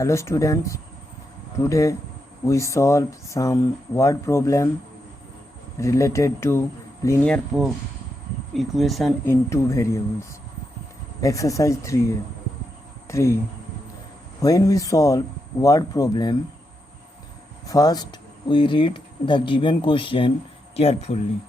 Hello students, today we solve some word problem related to linear equation in two variables. Exercise 3. When we solve word problem, first we read the given question carefully.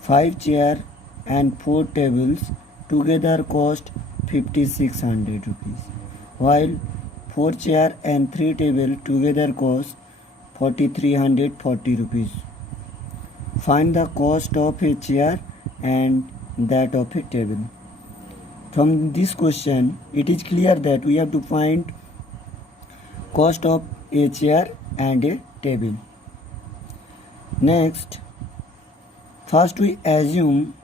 5 chairs and 4 tables together cost 5600 rupees, while 4 chairs and 3 tables together cost 4340 rupees. Find the cost of a chair and that of a table. From this question, it is clear that we have to find cost of a chair and a table. Next, first we assume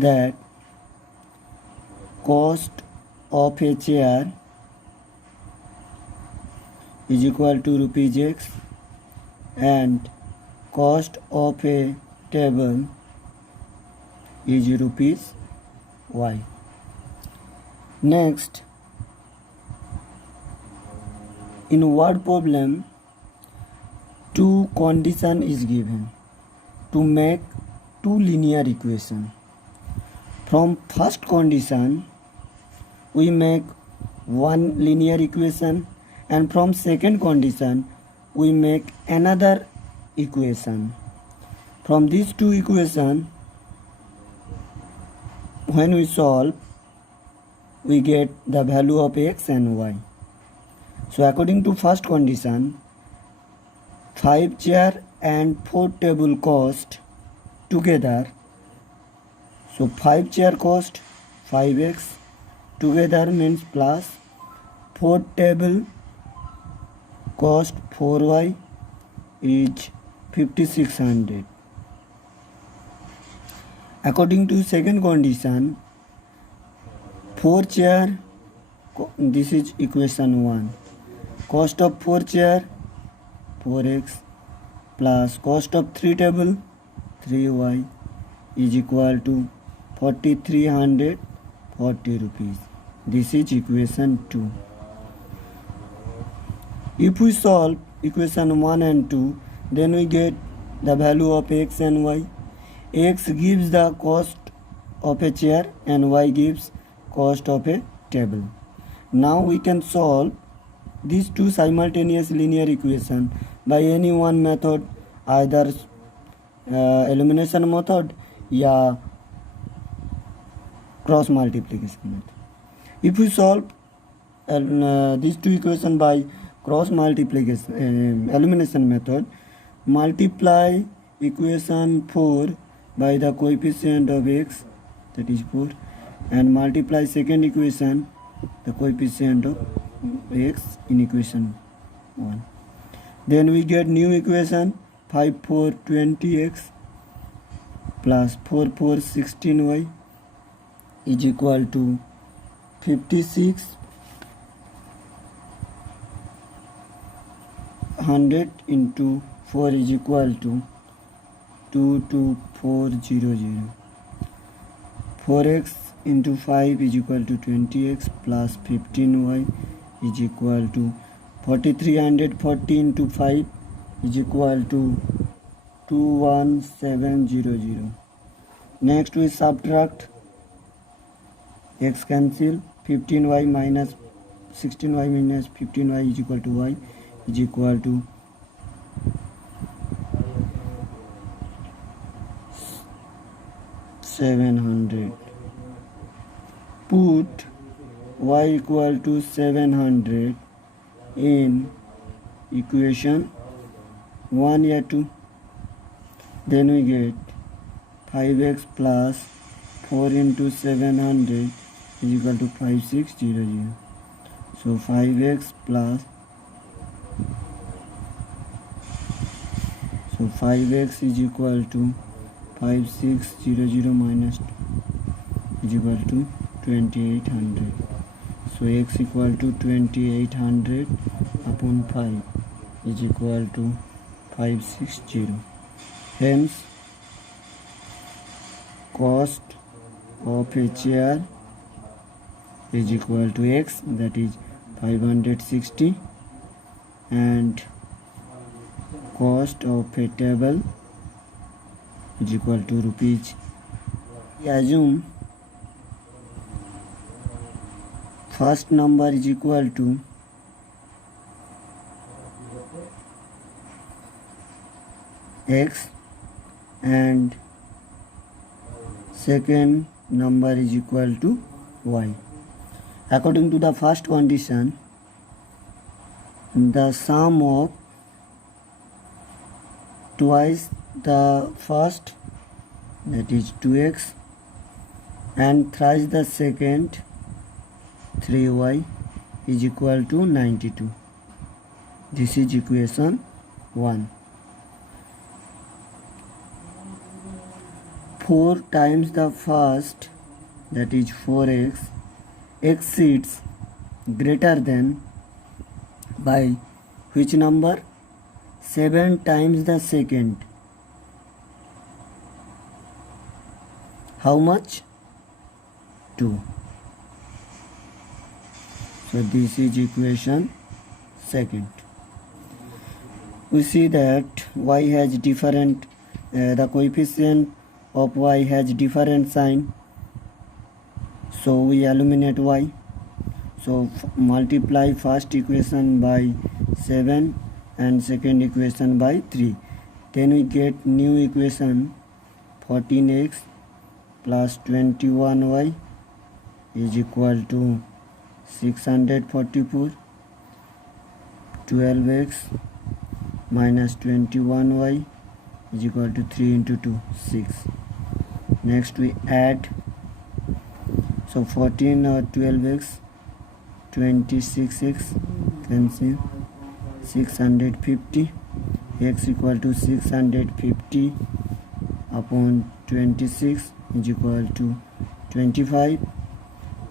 that cost of a chair is equal to rupees X and cost of a table is rupees Y. Next, in word problem, two condition is given to make two linear equation. From first condition, we make one linear equation, and from second condition, we make another equation. From these two equations, when we solve, we get the value of x and y. So according to first condition, 5 chair and 4 table cost together. So 5 chair cost 5x together means plus 4 table cost 4y is 5600. According to second condition, 4 chair, this is equation 1, cost of 4 chair 4x plus cost of 3 table 3y is equal to 4340 rupees. This is equation 2. If we solve equation 1 and 2, then we get the value of x and y. X gives the cost of a chair and y gives cost of a table. Now we can solve these two simultaneous linear equations by any one method, either elimination method or cross multiplication method. If we solve these two equations by cross multiplication elimination method, multiply equation 4 by the coefficient of x, that is 4, and multiply second equation the coefficient of x in equation 1. Then we get new equation 5 4 20x plus 4 4 16y is equal to 5600 into 4 is equal to 22400. 4x into 5 is equal to 20x plus 15y is equal to 4340 into 5 is equal to 21700. Next we subtract, x cancel, 15y minus 16y minus 15y is equal to y is equal to 700. Put y equal to 700 in equation 1 or 2. Then we get 5x plus 4 into 700 is equal to 5600. So 5x plus, so 5x is equal to 5600 minus 2 is equal to 2800. So x equal to 2800 upon 5 is equal to 560. Hence, cost of a chair is equal to x, that is 560, and cost of a table is equal to rupees. We assume first number is equal to x and second number is equal to y. According to the first condition, the sum of twice the first, that is 2x, and thrice the second, 3y, is equal to 92. This is equation 1. 4 times the first, that is 4x, exceeds greater than by which number? 7 times the second. How much? 2. So this is equation second. We see that y has different, the coefficient of y has different sign. So we eliminate y. So multiply first equation by 7 and second equation by 3. Then we get new equation 14x plus 21y is equal to 644. 12x minus 21y is equal to 3 into 2, 6. Next we add, so 14 or 12x, 26x, cancel, 650, x equal to 650 upon 26 is equal to 25.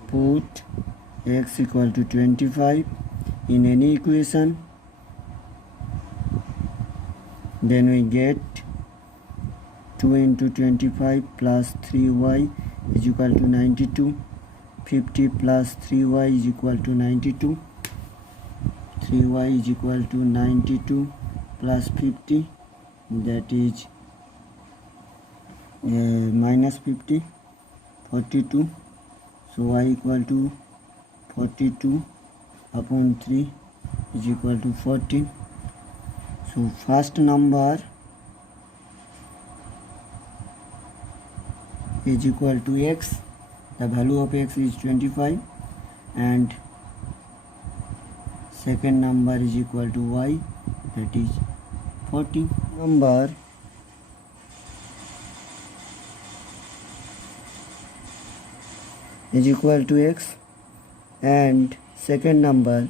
Put x equal to 25 in any equation, then we get 2 into 25 plus 3y is equal to 92. 50 plus 3y is equal to 92. 3y is equal to 92 plus 50, that is minus 50, 42. So y equal to 42 upon 3 is equal to 14. So first number is equal to x, the value of x is 25, and second number is equal to y, that is 40. Number is equal to x and second number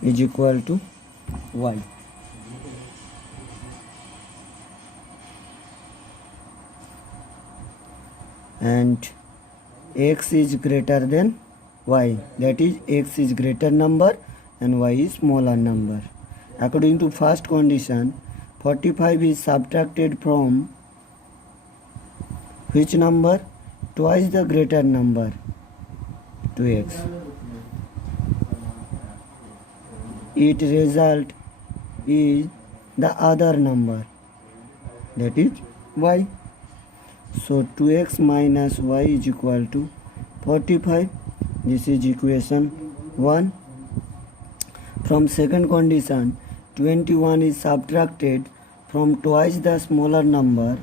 is equal to y. And x is greater than y, that is x is greater number and y is smaller number. According to first condition, 45 is subtracted from which number? Twice the greater number, 2x. Its result is the other number, that is y. So 2x minus y is equal to 45. This is equation 1. From second condition, 21 is subtracted from twice the smaller number.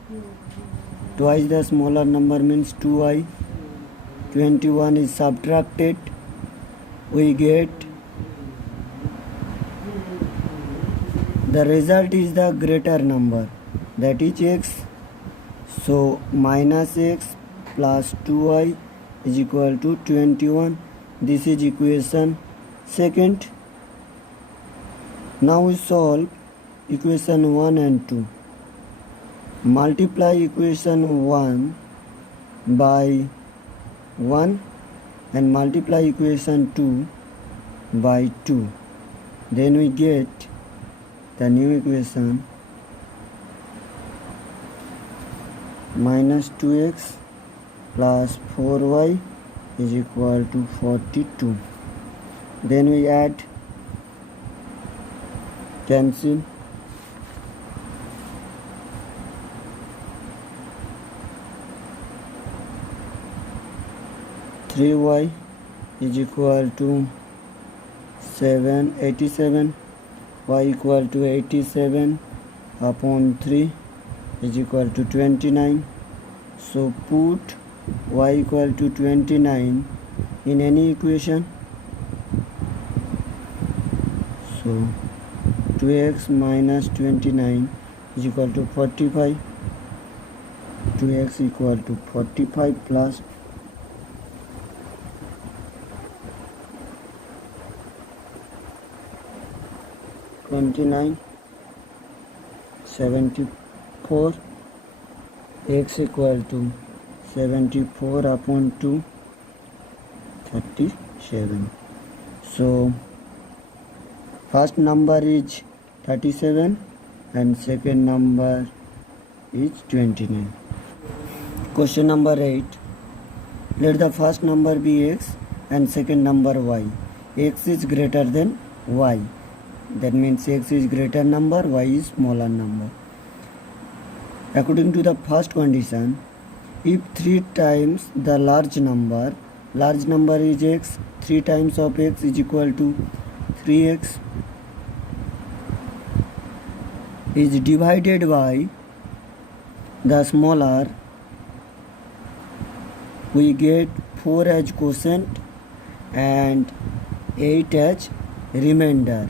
Twice the smaller number means 2y. 21 is subtracted. We get the result is the greater number, that is x. So minus x plus 2y is equal to 21. This is equation second. Now we solve equation 1 and 2. Multiply equation 1 by 1 and multiply equation 2 by 2. Then we get the new equation minus 2x plus 4y is equal to 42. Then we add, cancel, 3y is equal to 87, y equal to 87 upon 3 is equal to 29. So put y equal to 29 in any equation. So 2x minus 29 is equal to 45. 2x equal to 45 plus 29, 74. X equal to 74 upon 2, 37. So first number is 37 and second number is 29. Question number 8. Let the first number be x and second number y. X is greater than y. That means x is greater number, y is smaller number. According to the first condition, if 3 times the large number is x, 3 times of x is equal to 3x, is divided by the smaller, we get 4 as quotient and 8 as remainder.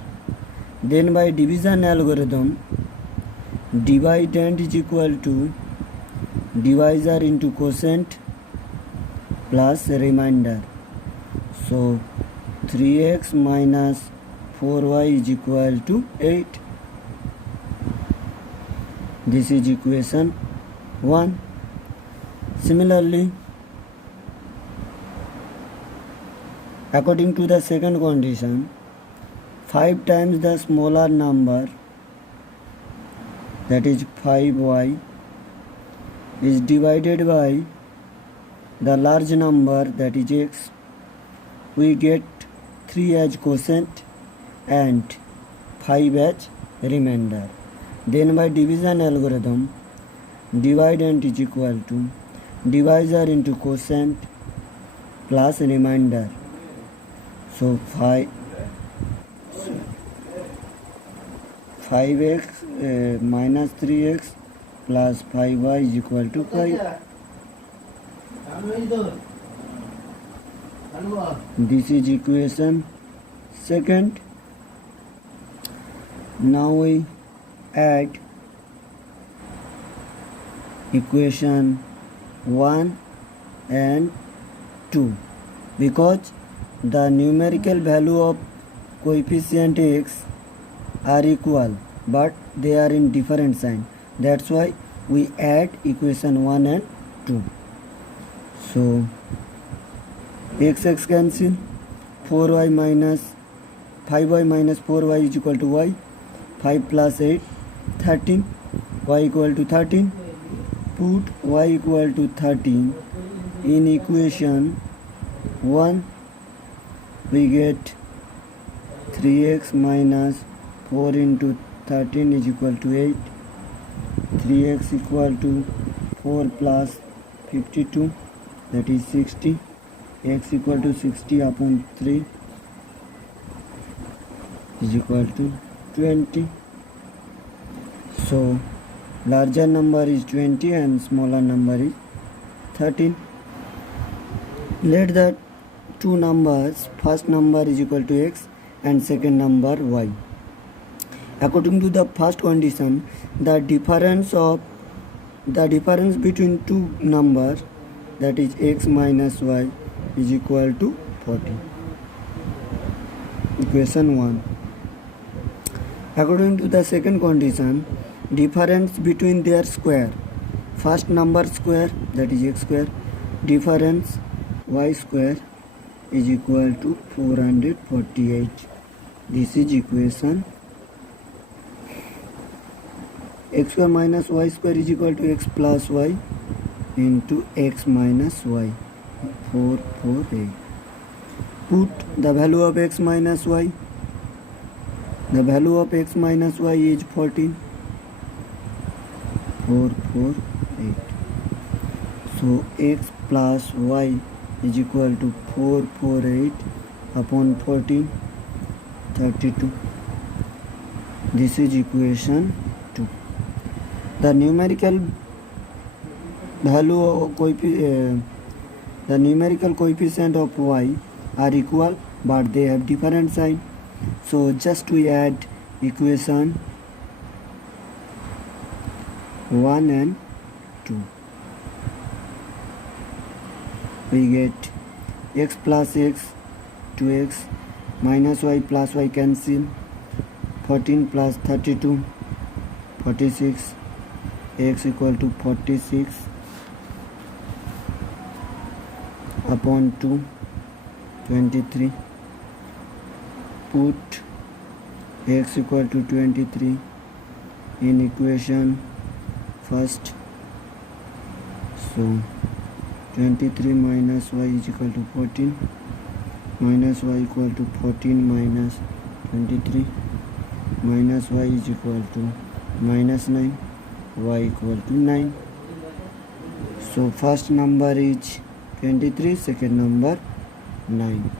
Then by division algorithm, dividend is equal to divisor into quotient plus remainder. So 3x minus 4y is equal to 8. This is equation 1. Similarly, according to the second condition, 5 times the smaller number, that is 5y, is divided by the large number, that is x. We get 3 as quotient and 5 as remainder. Then by division algorithm, dividend is equal to divisor into quotient plus remainder. So 5x minus 3x plus 5y is equal to 5. This is equation second. Now we add equation 1 and 2 because the numerical value of coefficient x are equal but they are in different sign. That's why we add equation 1 and 2. So x cancel, 4y minus 5y minus 4y is equal to y. 5 plus 8, 13. Y equal to 13. Put y equal to 13 in equation 1. We get 3x minus 4 into 13 is equal to 8. 3x equal to 4 plus 52, that is 60. X equal to 60 upon 3 is equal to 20. So larger number is 20 and smaller number is 13. Let the two numbers, first number is equal to x and second number y. According to the first condition, the difference between two numbers, that is x minus y, is equal to 40. Equation 1. According to the second condition, difference between their square, first number square, that is x square, difference y square is equal to 448. This is equation. X square minus y square is equal to x plus y into x minus y. 448. Put the value of x minus y. The value of x minus y is 14. 448. So x plus y is equal to 448 upon 14, 32. This is equation 2. The numerical coefficient of y are equal, but they have different sign. So just we add equation 1 and 2. We get x plus x, 2x, minus y plus y cancel, 14 plus 32, 46, x equal to 46 upon 2, 23. Put x equal to 23 in equation first. So 23 minus y is equal to 14, minus y equal to 14 minus 23, minus y is equal to minus 9, y equal to 9. So first number is 23, second number 9.